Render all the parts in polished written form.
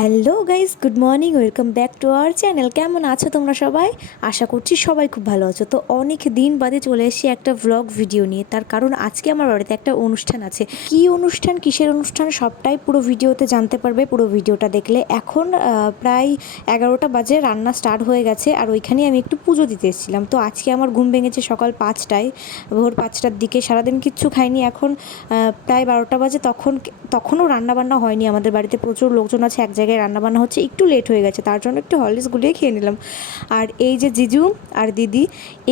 Hello guys, good morning, welcome back to our channel. কেমন আছো তোমরা সবাই? আশা করছি সবাই খুব ভালো আছো। তো অনেক দিন বাদে চলে এসেছি একটা ভ্লগ ভিডিও নিয়ে। তার কারণ আজকে আমার বাড়িতে একটা অনুষ্ঠান আছে। কী অনুষ্ঠান, কিসের অনুষ্ঠান, সবটাই পুরো ভিডিওতে জানতে পারবে পুরো ভিডিওটা দেখলে। এখন প্রায় 11টা বাজে, রান্না স্টার্ট হয়ে গেছে আর ওইখানেই আমি একটু পুজো দিতে এসেছিলাম। তো আজকে আমার ঘুম ভেঙেছে সকাল 5টায়, ভোর 5টার দিকে। সারাদিন কিচ্ছু খাইনি। এখন প্রায় 12টা বাজে। তখনও রান্নাবান্না হয়নি। আমাদের বাড়িতে প্রচুর লোকজন আছে, এক জায়গায় রান্নাবান্না হচ্ছে, একটু লেট হয়ে গেছে, তার জন্য একটু হরলিক্স গুলিয়ে খেয়ে নিলাম। আর এই যে জিজু আর দিদি,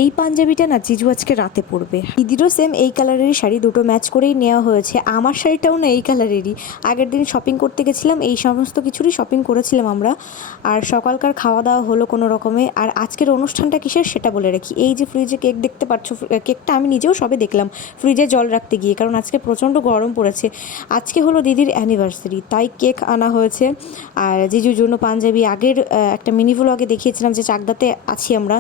এই পাঞ্জাবিটা না জিজু আজকে রাতে পরবে। দিদিরও সেম এই কালারেরই শাড়ি, দুটো ম্যাচ করেই নেওয়া হয়েছে। আমার শাড়িটাও না এই কালারেরই। আগের দিন শপিং করতে গেছিলাম, এই সমস্ত কিছুরই শপিং করেছিলাম আমরা। আর সকালকার খাওয়া দাওয়া হলো কোনো রকমে। আর আজকের অনুষ্ঠানটা কিসের সেটা বলে রাখি। এই যে ফ্রিজে কেক দেখতে পাচ্ছ, কেকটা আমি নিজেও সবে দেখলাম ফ্রিজে জল রাখতে গিয়ে, কারণ আজকে প্রচণ্ড গরম পড়েছে। আজকে হলো দিদির অ্যানিভার্সারি, তাই কেক আনা হয়েছে। আর জিজুর জন্য পাঞ্জাবি। আগের একটা মিনি ভ্লগে দেখিয়েছিলাম যে চাকদাতে আছি আমরা।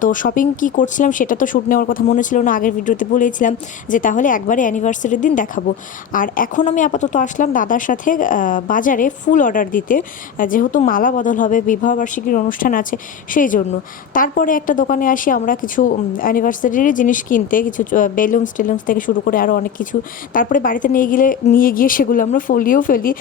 তো শপিং কি করছিলাম সেটা তো শ্যুট নেওয়ার কথা মনে ছিল না, আগের ভিডিওতে বলেছিলাম যে তাহলে একবারে অ্যানিভার্সারির দিন দেখাবো। আর এখন আমি আপাতত আসলাম দাদার সাথে বাজারে ফুল অর্ডার দিতে, যেহেতু মালা বদল হবে, বিবাহবার্ষিকীর অনুষ্ঠান আছে সেই জন্য। তারপরে একটা দোকানে আসি আমরা কিছু অ্যানিভার্সারির জিনিস কিনতে, কিছু বেলুনস টেলুনস থেকে শুরু করে আরও অনেক কিছু। তারপরে বাড়িতে নিয়ে গিয়ে সেগুলো আমরা ফলিয়েও ফেলি,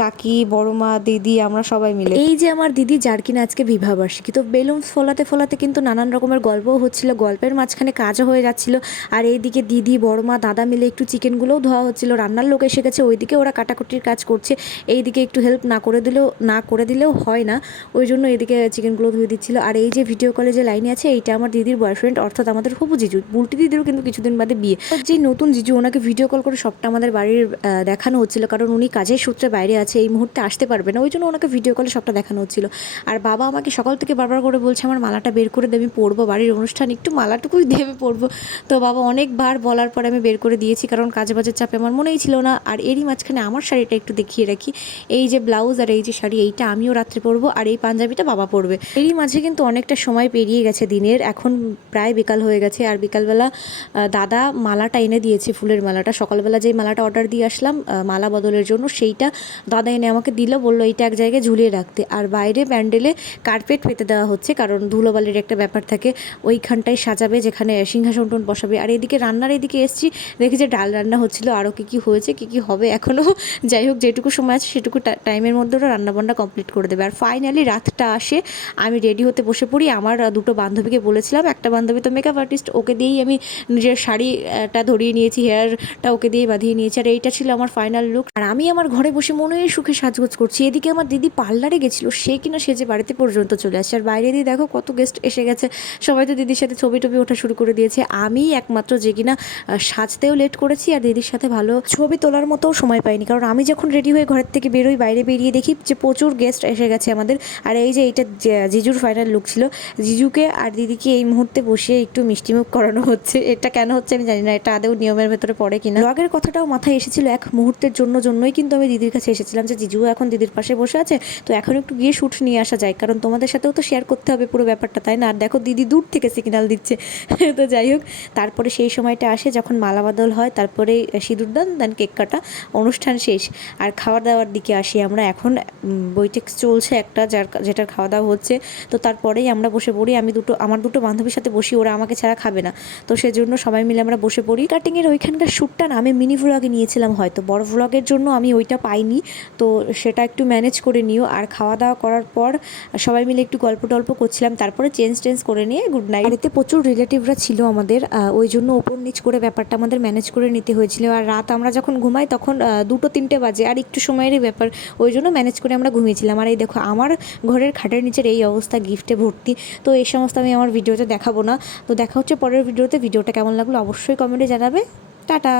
কাকি, বড় মা, দিদি, আমরা সবাই মিলে। এই যে আমার দিদি, যার কিনা আজকে বিবাহবার্ষিকী, তো বেলুন ফোলাতে ফোলাতে কিন্তু নানান রকমের গল্পও হচ্ছিল, গল্পের মাঝখানে কাজও হয়ে যাচ্ছিল। আর এইদিকে দিদি, বড় মা, দাদা মিলে একটু চিকেনগুলোও ধোয়া হচ্ছিল। রান্নার লোক এসে গেছে, ওইদিকে ওরা কাটাকুটির কাজ করছে। এইদিকে একটু হেল্প না করে দিলেও হয় না, ওই জন্য এদিকে চিকেনগুলো ধুয়ে দিচ্ছিল। আর এই যে ভিডিও কলে যে লাইনে আছে, এইটা আমার দিদির বয়ফ্রেন্ড, অর্থাৎ আমাদের হবু জিজু। বুলটি দিদিরও কিন্তু কিছুদিন বাদে বিয়ে। যে নতুন জিজু, ওনাকে ভিডিও কল করে সবটা আমাদের বাড়ির দেখানো হচ্ছিল, কারণ উনি কাজের সূত্রে বাইরে আছে, এই মুহূর্তে আসতে পারবে না, ওই জন্য ওনাকে ভিডিও কলে সবটা দেখানো হচ্ছিল। আর বাবা আমাকে সকাল থেকে বারবার করে বলছে আমার মালাটা বের করে দেবে, আমি পরবো, বাড়ির অনুষ্ঠান, একটু মালাটুকুই দেবে পরবো। তো বাবা অনেকবার বলার পরে আমি বের করে দিয়েছি, কারণ কাজে বাজের চাপে আমার মনেই ছিল না। আর এরই মাঝখানে আমার শাড়িটা একটু দেখিয়ে রাখি। এই যে ব্লাউজ আর এই যে শাড়ি, এইটা আমিও রাত্রে পরবো, আর এই পাঞ্জাবিটা বাবা পরবে। এরই মাঝে কিন্তু অনেকটা সময় পেরিয়ে গেছে দিনের, এখন প্রায় বিকাল হয়ে গেছে। আর বিকালবেলা দাদা মালাটা এনে দিয়েছে, ফুলের মালাটা। সকালবেলা যেই মালাটা অর্ডার দিয়ে আসলাম মালা বদলের জন্য, সেইটা দাদা এনে আমাকে দিল, বললো এইটা এক জায়গায় ঝুলিয়ে রাখতে। আর বাইরে প্যান্ডেলে কার্পেট পেতে দেওয়া হচ্ছে, কারণ ধুলোবালির একটা ব্যাপার থাকে, ওইখানটায় সাজাবে যেখানে সিংহাসন বসাবে। আর এদিকে রান্নার এদিকে এসছি, দেখি যে ডাল রান্না হচ্ছিল, আরও কী কী হয়েছে, কী কী হবে এখনও। যাই হোক, যেটুকু সময় আছে সেটুকু টাইমের মধ্যে ওরা রান্নাবান্না কমপ্লিট করে দেবে। আর ফাইনালি রাতটা আসে, আমি রেডি হতে বসে পড়ি। আমার দুটো বান্ধবীকে বলেছিলাম, একটা বান্ধবী তো মেকআপ আর্টিস্ট, ওকে দিয়েই আমি নিজের শাড়িটা ধরিয়ে নিয়েছি, হেয়ারটা ওকে দিয়ে বাঁধিয়ে নিয়েছি। আর এইটা ছিল আমার ফাইনাল লুক। আর আমি আমার ঘরে বসে মনের সুখে সাজগোজ করছি। এদিকে আমার দিদি পার্লারে গেছিলো, সে কিনা সেজে বাড়িতে পর্যন্ত চলে আসছে। আর বাইরে দিয়ে দেখো কত গেস্ট এসে গেছে, সবাই তো দিদির সাথে ছবি টবি ওঠা শুরু করে দিয়েছে। আমি একমাত্র যে কিনা সাজতেও লেট করেছি, আর দিদির সাথে ভালো ছবি তোলার মতোও সময় পাইনি, কারণ আমি যখন রেডি হয়ে ঘরের থেকে বেরোই, বাইরে বেরিয়ে দেখি যে প্রচুর গেস্ট এসে গেছে আমাদের। আর এই যে এইটা জিজুর ফাইনাল লুক ছিল। জিজুকে আর দিদিকে এই মুহূর্তে বসিয়ে একটু মিষ্টিমুখ করানো হচ্ছে। এটা কেন হচ্ছে আমি জানি না, এটা আদৌ নিয়মের ভেতরে পড়ে কিনা। ব্লগের কথাটাও মাথায় এসেছিল এক মুহূর্তের জন্যই কিন্তু আমি দিদির কাছে এসেছিলাম, যে জিজু এখন দিদির পাশে বসে আছে, তো এখন একটু গিয়ে শ্যুট নিয়ে আসা যায়, কারণ তোমাদের সাথেও তো শেয়ার করতে হবে পুরো ব্যাপারটা, তাই না? আর দেখো দিদি দূর থেকে সিগন্যাল দিচ্ছে। তো যাই হোক, তারপরে সেই সময়টা আসে যখন মালা বদল হয়, তারপরে সিঁদুরদান, দেন কেক কাটা, অনুষ্ঠান শেষ। আর খাওয়া দাওয়ার দিকে আসি আমরা। এখন বৈঠক চলছে একটা, যেটার খাওয়া দাওয়া হচ্ছে। তো তারপরেই আমরা বসে পড়ি। আমার দুটো বান্ধবীর সাথে বসি, ওরা আমাকে ছাড়া খাবে না, তো সেজন্য সবাই মিলে আমরা বসে পড়ি। কাটিংয়ের ওইখানকার শ্যুটটা না আমি মিনি ভ্লগে নিয়েছিলাম, হয়তো বড় ভ্লগের জন্য আমি ওইটা পাইনি, তো সেটা একটু ম্যানেজ করে নিও। আর খাওয়া দাওয়া করার পর সবাই মিলে একটু গল্প টল্প করছিলাম, তারপরে চেঞ্জ করে নিয়ে গুড নাইট। এতে প্রচুর রিলেটিভরা ছিল আমাদের, ওই জন্য ওপর নিচ করে ব্যাপারটা আমাদের ম্যানেজ করে নিতে হয়েছিল। আর রাত আমরা যখন ঘুমাই তখন 2-3টে বাজে, আর একটু সময়েরই ব্যাপার, ওই জন্য ম্যানেজ করে আমরা ঘুমিয়েছিলাম। আর এই দেখো আমার ঘরের খাটের নিচের এই অবস্থা, গিফটে ভর্তি। তো এই সমস্ত আমি আমার ভিডিওতে দেখাবো না। তো দেখা হচ্ছে পরের ভিডিওতে। ভিডিওটা কেমন লাগলো অবশ্যই কমেন্টে জানাবে। টাটা।